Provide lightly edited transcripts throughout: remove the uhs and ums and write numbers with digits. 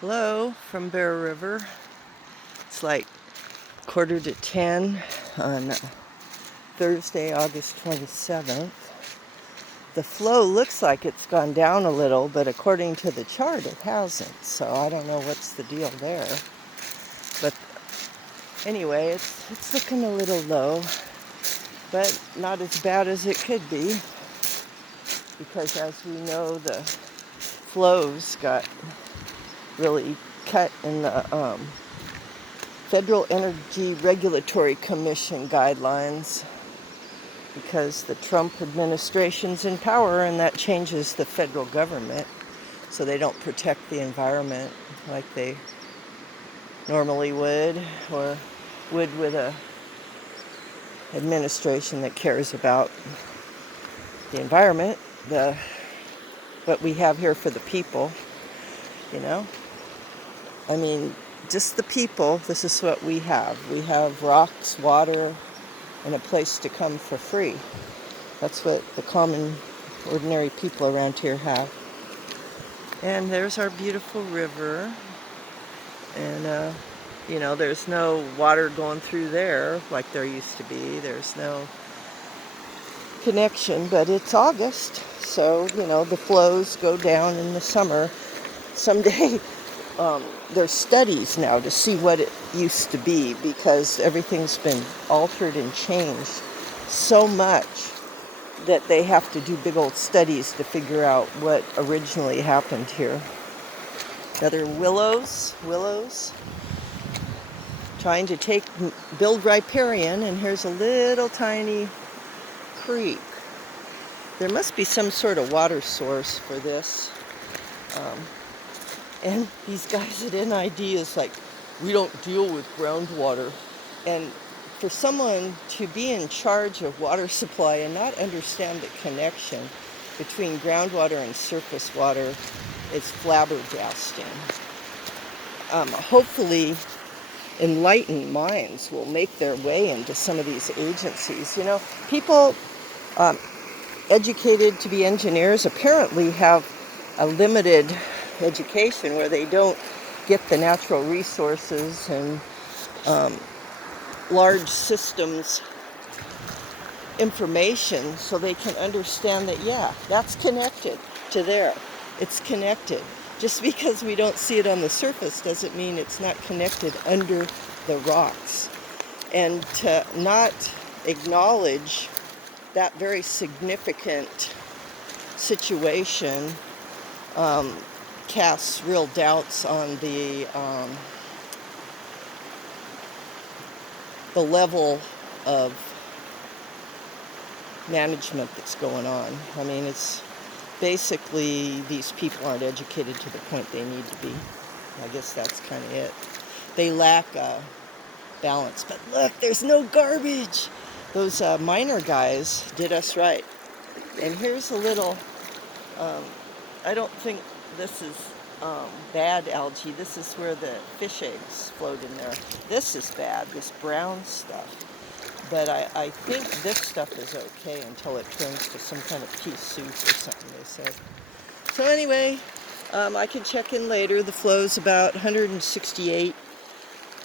Hello from Bear River. It's like 9:45 on Thursday, August 27th. The flow looks like it's gone down a little, but according to the chart, it hasn't. So I don't know what's the deal there. But anyway, it's looking a little low, but not as bad as it could be, because as we know, the flows got really cut in the Federal Energy Regulatory Commission guidelines, because the Trump administration's in power and that changes the federal government, so they don't protect the environment like they normally would, or would with a administration that cares about the environment, what we have here for the people, you know? I mean, just the people. This is what we have. We have rocks, water, and a place to come for free. That's what the common, ordinary people around here have. And there's our beautiful river. And, there's no water going through there like there used to be. There's no connection, but it's August. So, the flows go down in the summer. Someday, there's studies now to see what it used to be, because everything's been altered and changed so much that they have to do big old studies to figure out what originally happened here. Another willows, trying to build riparian, and here's a little tiny creek. There must be some sort of water source for this. And these guys at NID is like, we don't deal with groundwater. And for someone to be in charge of water supply and not understand the connection between groundwater and surface water is flabbergasting. Hopefully, enlightened minds will make their way into some of these agencies. People educated to be engineers apparently have a limited education where they don't get the natural resources and large systems information, so they can understand that, yeah, that's connected to there. It's connected. Just because we don't see it on the surface doesn't mean it's not connected under the rocks. And to not acknowledge that very significant situation casts real doubts on the level of management that's going on. I mean, it's basically these people aren't educated to the point they need to be. I guess that's kind of it. They lack balance. But look, there's no garbage. Those miner guys did us right. And here's a little, I don't think this is bad algae. This is where the fish eggs float in there. This is bad, this brown stuff. But I think this stuff is okay until it turns to some kind of pea soup or something, they said. So anyway, I can check in later. The flow's about 168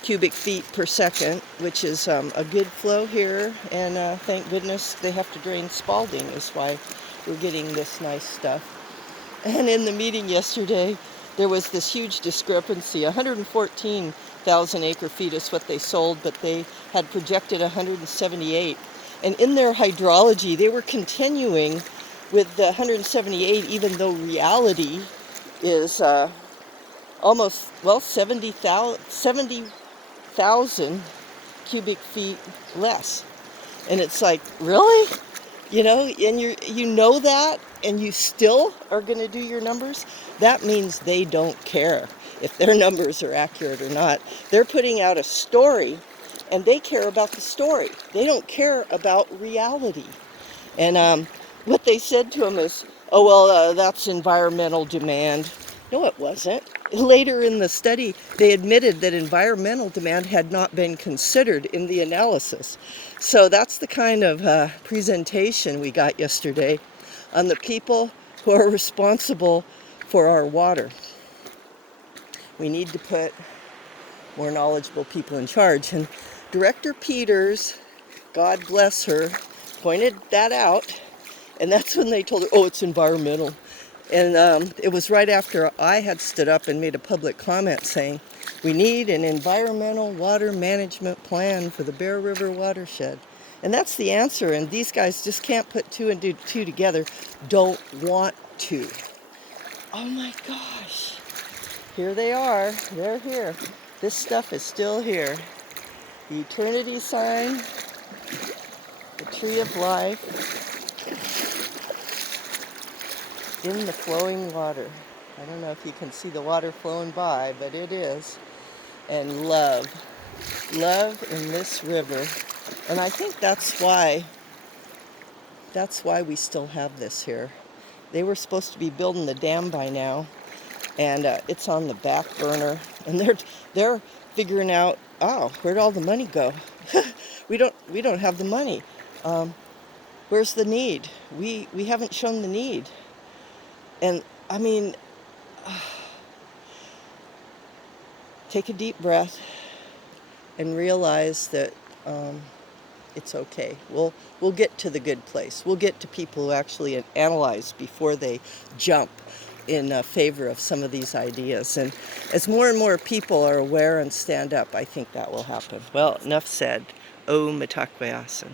cubic feet per second, which is a good flow here. And thank goodness they have to drain Spalding, is why we're getting this nice stuff. And in the meeting yesterday, there was this huge discrepancy. 114,000 acre feet is what they sold, but they had projected 178. And in their hydrology, they were continuing with the 178, even though reality is almost, 70,000 cubic feet less. And it's like, really? And you know that, and you still are going to do your numbers? That means they don't care if their numbers are accurate or not. They're putting out a story, and they care about the story. They don't care about reality. And what they said to him is, oh, well, that's environmental demand. No, it wasn't. Later in the study, they admitted that environmental demand had not been considered in the analysis. So that's the kind of presentation we got yesterday on the people who are responsible for our water. We need to put more knowledgeable people in charge. And Director Peters, God bless her, pointed that out. And that's when they told her, oh, it's environmental. And it was right after I had stood up and made a public comment saying, we need an environmental water management plan for the Bear River watershed. And that's the answer. And these guys just can't put two and two together, don't want to. Oh my gosh. Here they are. They're here. This stuff is still here. The eternity sign, the tree of life, in the flowing water. I don't know if you can see the water flowing by, but it is. And love. Love in this river. And I think that's why we still have this here. They were supposed to be building the dam by now, and it's on the back burner. And they're figuring out, oh, where'd all the money go? we don't have the money. Where's the need? We haven't shown the need. And I mean, take a deep breath and realize that it's okay. We'll get to the good place. We'll get to people who actually analyze before they jump in favor of some of these ideas. And as more and more people are aware and stand up, I think that will happen. Well, enough said. O Mitakuye Oyasin.